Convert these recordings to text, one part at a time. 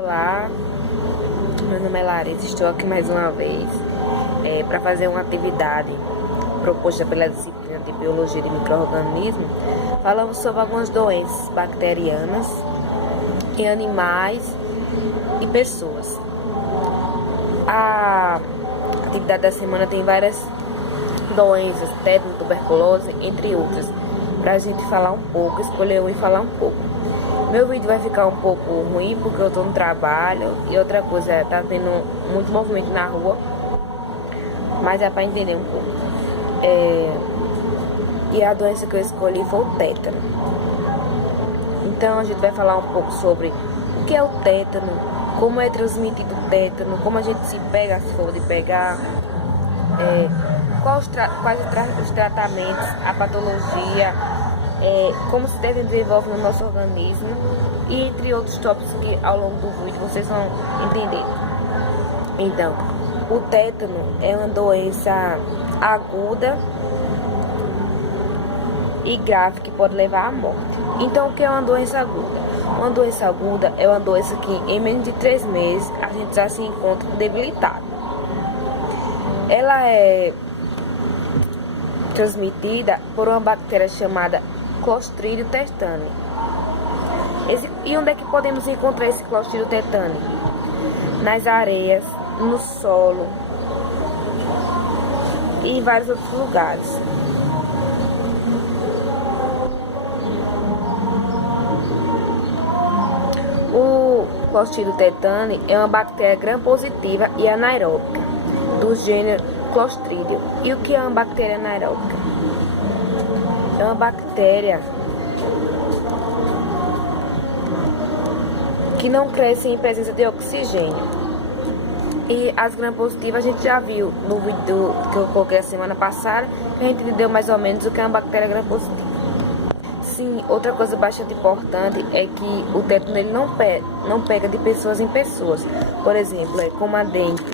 Olá, meu nome é Larissa, estou aqui mais uma vez para fazer uma atividade proposta pela disciplina de Biologia de Micro-Organismos. Falamos sobre algumas doenças bacterianas em animais e pessoas. A atividade da semana tem várias doenças, tétano, tuberculose, entre outras, para a gente falar um pouco, escolher um e falar um pouco. Meu vídeo vai ficar um pouco ruim porque eu tô no trabalho e outra coisa, tá tendo muito movimento na rua, mas é para entender um pouco. E a doença que eu escolhi foi o tétano. Então a gente vai falar um pouco sobre o que é o tétano, como é transmitido o tétano, como a gente se pega se for de pegar, quais os tratamentos, a patologia, como se desenvolve no nosso organismo e entre outros tópicos que ao longo do vídeo vocês vão entender. Então, o tétano é uma doença aguda e grave que pode levar à morte. Então, o que é uma doença aguda? Uma doença aguda é uma doença que em menos de 3 meses a gente já se encontra debilitado. Ela é transmitida por uma bactéria chamada Clostridium tetani. E onde é que podemos encontrar esse Clostridium tetani? Nas areias, no solo e em vários outros lugares. O Clostridium tetani é uma bactéria gram-positiva e anaeróbica do gênero Clostridium. E o que é uma bactéria anaeróbica? É uma bactéria que não cresce em presença de oxigênio. E as gram-positivas a gente já viu no vídeo que eu coloquei a semana passada, que a gente entendeu mais ou menos o que é uma bactéria gram-positiva. Sim, outra coisa bastante importante é que o tétano ele não pega de pessoas em pessoas. Por exemplo, como a dengue,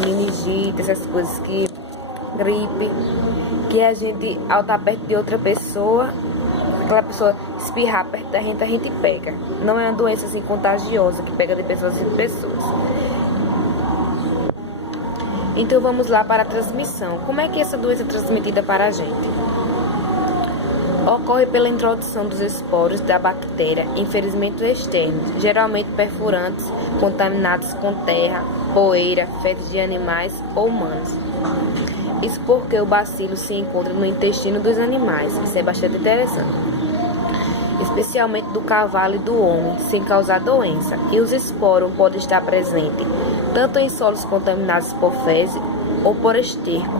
meningite, essas coisas que gripe, que a gente, ao estar perto de outra pessoa, aquela pessoa espirrar perto da gente, a gente pega. Não é uma doença assim contagiosa que pega de pessoas em pessoas. Então vamos lá para a transmissão. Como é que essa doença é transmitida para a gente? Ocorre pela introdução dos esporos da bactéria em ferimentos externos, geralmente perfurantes, contaminados com terra, poeira, fezes de animais ou humanos. Isso porque o bacilo se encontra no intestino dos animais. Isso é bastante interessante. Especialmente do cavalo e do homem, sem causar doença. E os esporos podem estar presentes tanto em solos contaminados por fezes ou por esterco,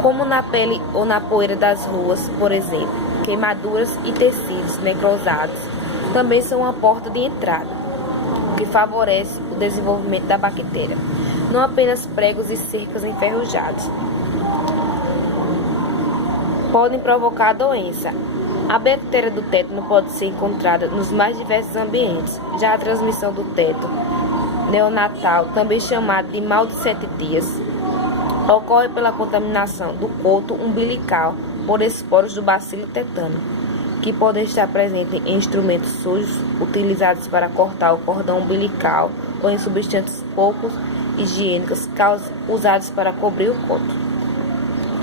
como na pele ou na poeira das ruas, por exemplo. Queimaduras e tecidos necrosados também são uma porta de entrada, o que favorece o desenvolvimento da bactéria. Não apenas pregos e cercas enferrujados podem provocar a doença. A bactéria do tétano pode ser encontrada nos mais diversos ambientes. Já a transmissão do tétano neonatal, também chamado de mal de 7 dias, ocorre pela contaminação do coto umbilical por esporos do bacilo tetânico, que podem estar presentes em instrumentos sujos utilizados para cortar o cordão umbilical ou em substâncias pouco higiênicas usados para cobrir o coto.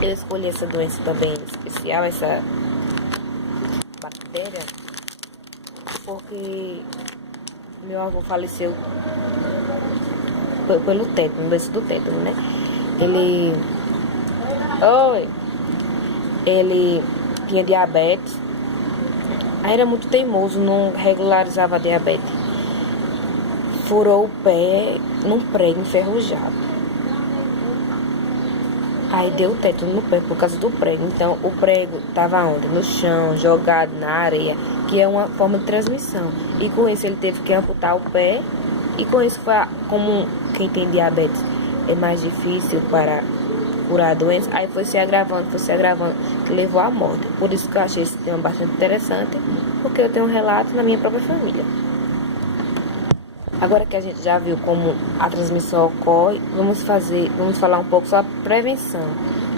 Eu escolhi essa doença também especial, essa bactéria, porque meu avô faleceu pelo tétano, doença do tétano, né? Ele tinha diabetes, aí era muito teimoso, não regularizava a diabetes. Furou o pé num prego enferrujado. Aí deu tétano no pé por causa do prego. Então o prego estava onde? No chão, jogado na areia, que é uma forma de transmissão. E com isso ele teve que amputar o pé. E com isso, como quem tem diabetes é mais difícil para curar a doença, aí foi se agravando, que levou à morte. Por isso que eu achei esse tema bastante interessante, porque eu tenho um relato na minha própria família. Agora que a gente já viu como a transmissão ocorre, vamos falar um pouco sobre a prevenção.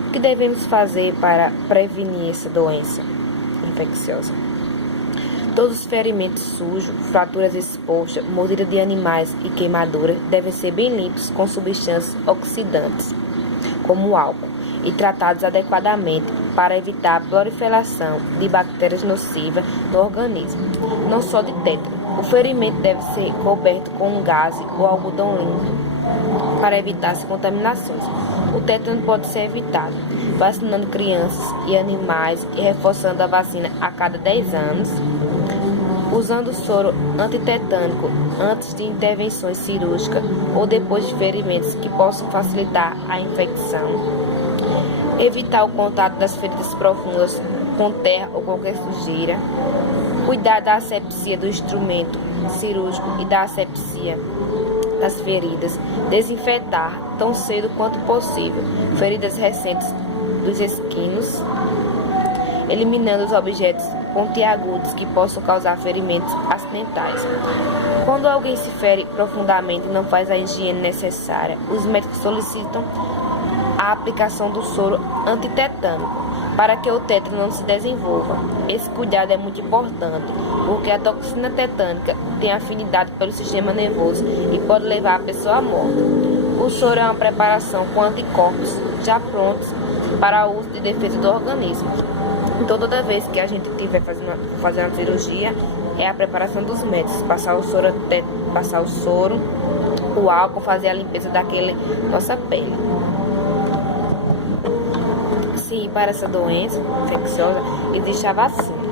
O que devemos fazer para prevenir essa doença infecciosa? Todos os ferimentos sujos, fraturas expostas, mordida de animais e queimaduras devem ser bem limpos com substâncias oxidantes, como o álcool, e tratados adequadamente para evitar a proliferação de bactérias nocivas no organismo, não só de tétano. O ferimento deve ser coberto com um gaze ou algodão limpo para evitar as contaminações. O tétano pode ser evitado vacinando crianças e animais e reforçando a vacina a cada 10 anos, usando soro antitetânico antes de intervenções cirúrgicas ou depois de ferimentos que possam facilitar a infecção. Evitar o contato das feridas profundas com terra ou qualquer sujeira. Cuidar da asepsia do instrumento cirúrgico e da asepsia das feridas. Desinfetar tão cedo quanto possível feridas recentes dos esquinos, eliminando os objetos pontiagudos que possam causar ferimentos acidentais. Quando alguém se fere profundamente e não faz a higiene necessária, os médicos solicitam a aplicação do soro antitetânico para que o tétano não se desenvolva. Esse cuidado é muito importante, porque a toxina tetânica tem afinidade pelo sistema nervoso e pode levar a pessoa à morte. O soro é uma preparação com anticorpos já prontos para o uso de defesa do organismo. Então, toda vez que a gente estiver fazendo uma cirurgia, é a preparação dos médicos, passar o soro, o álcool, fazer a limpeza daquela nossa pele. Sim, para essa doença infecciosa existe a vacina.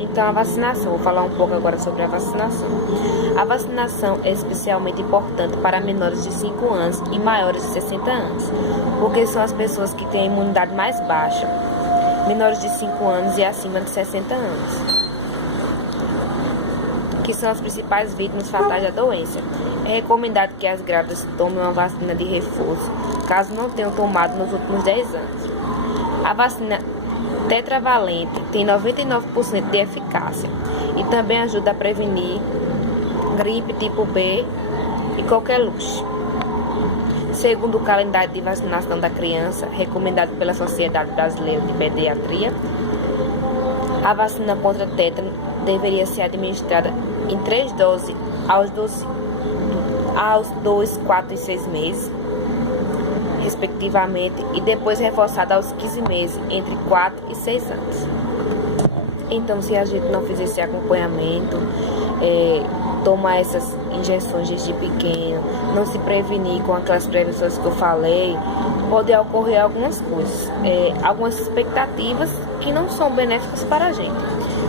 Então, a vacinação, vou falar um pouco agora sobre a vacinação. A vacinação é especialmente importante para menores de 5 anos e maiores de 60 anos, porque são as pessoas que têm a imunidade mais baixa, menores de 5 anos e acima de 60 anos, que são as principais vítimas fatais da doença. É recomendado que as grávidas tomem uma vacina de reforço, caso não tenham tomado nos últimos 10 anos. A vacina tetravalente tem 99% de eficácia e também ajuda a prevenir gripe tipo B e coqueluche. Segundo o calendário de vacinação da criança, recomendado pela Sociedade Brasileira de Pediatria, a vacina contra tétano deveria ser administrada em 3 doses aos 2, 4 e 6 meses, respectivamente, e depois reforçada aos 15 meses, entre 4 e 6 anos. Então, se a gente não fizer esse acompanhamento, tomar essas injeções desde pequeno, não se prevenir com aquelas prevenções que eu falei, pode ocorrer algumas coisas, algumas expectativas que não são benéficas para a gente.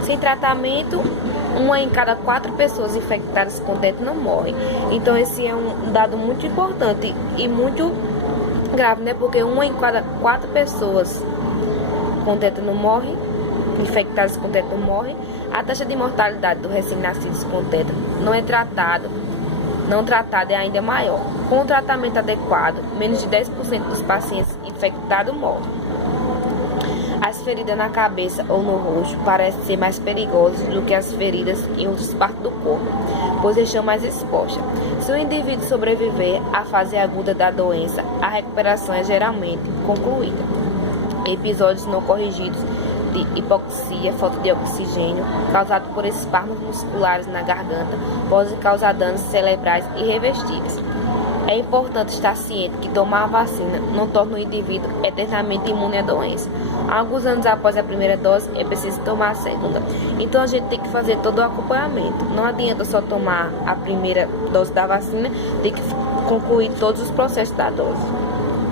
Sem tratamento, 1 em cada 4 pessoas infectadas com tétano morrem. Então, esse é um dado muito importante e muito grave, né? Porque 1 em cada 4 pessoas com tétano morrem, infectadas com tétano morrem. A taxa de mortalidade dos recém-nascidos com tétano não tratada é ainda maior. Com o tratamento adequado, menos de 10% dos pacientes infectados morrem. As feridas na cabeça ou no rosto parecem ser mais perigosas do que as feridas em outras partes do corpo, pois estão mais expostas. Se o indivíduo sobreviver à fase aguda da doença, a recuperação é geralmente concluída. Episódios não corrigidos de hipoxia, falta de oxigênio, causado por espasmos musculares na garganta, podem causar danos cerebrais irreversíveis. É importante estar ciente que tomar a vacina não torna o indivíduo eternamente imune à doença. Alguns anos após a primeira dose, é preciso tomar a segunda. Então, a gente tem que fazer todo o acompanhamento. Não adianta só tomar a primeira dose da vacina, tem que concluir todos os processos da dose,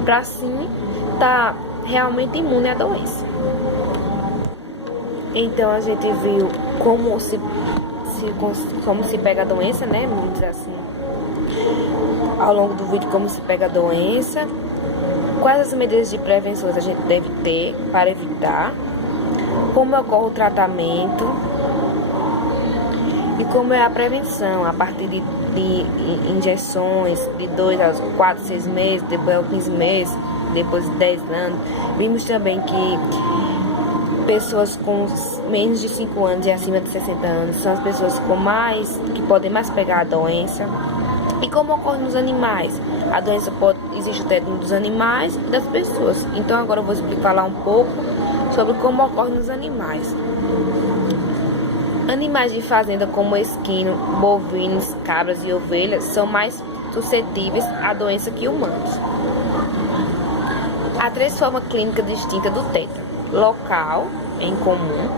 para assim estar realmente imune à doença. Então, a gente viu como se pega a doença, né? Vamos dizer assim, ao longo do vídeo, como se pega a doença, quais as medidas de prevenção a gente deve ter para evitar, como ocorre o tratamento e como é a prevenção, a partir de injeções de 2 a 4, 6 meses, depois a 15 meses, depois de 10 anos. Vimos também que pessoas com menos de 5 anos e acima de 60 anos são as pessoas que podem mais pegar a doença. E como ocorre nos animais? A doença existe o tétano dos animais e das pessoas. Então agora eu vou falar um pouco sobre como ocorre nos animais. Animais de fazenda como esquino, bovinos, cabras e ovelhas são mais suscetíveis à doença que humanos. Há 3 formas clínicas distintas do tétano: local, em comum,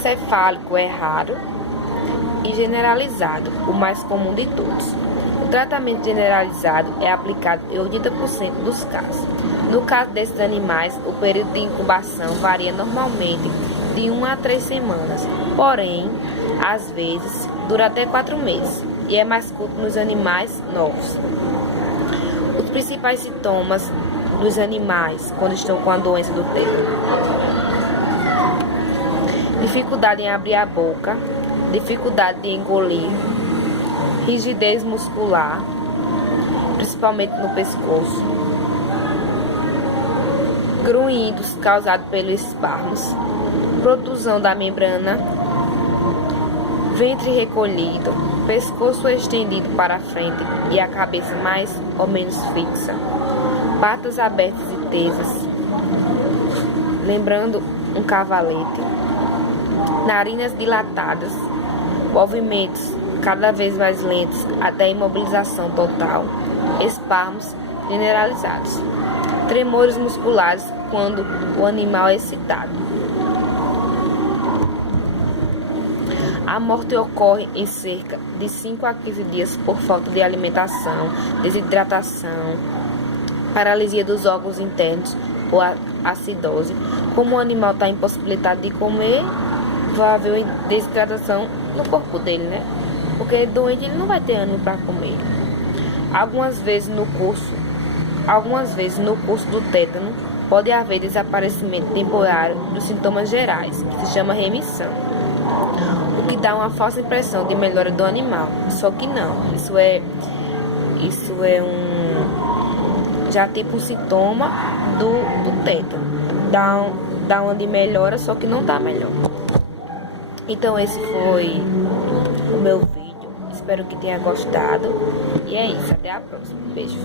cefálico, é raro, e generalizado, o mais comum de todos. O tratamento generalizado é aplicado em 80% dos casos. No caso desses animais, o período de incubação varia normalmente de 1 a 3 semanas, porém, às vezes, dura até 4 meses, e é mais curto nos animais novos. Os principais sintomas dos animais quando estão com a doença do tétano: dificuldade em abrir a boca, dificuldade de engolir, rigidez muscular, principalmente no pescoço, grunhidos causados pelos espasmos, protusão da membrana, ventre recolhido, pescoço estendido para a frente e a cabeça mais ou menos fixa, patas abertas e tesas, lembrando um cavalete, narinas dilatadas, movimentos cada vez mais lentos até a imobilização total, espasmos generalizados, tremores musculares quando o animal é excitado. A morte ocorre em cerca de 5 a 15 dias por falta de alimentação, desidratação, paralisia dos órgãos internos ou acidose. Como o animal está impossibilitado de comer, vai haver desidratação no corpo dele, né? Porque doente ele não vai ter ânimo para comer. Algumas vezes no curso do tétano pode haver desaparecimento temporário dos sintomas gerais, que se chama remissão, o que dá uma falsa impressão de melhora do animal. Só que não, isso é já tipo um sintoma do tétano. Dá uma de melhora, só que não tá melhor. Então esse foi o meu vídeo. Espero que tenha gostado. E é isso, até a próxima. Beijo.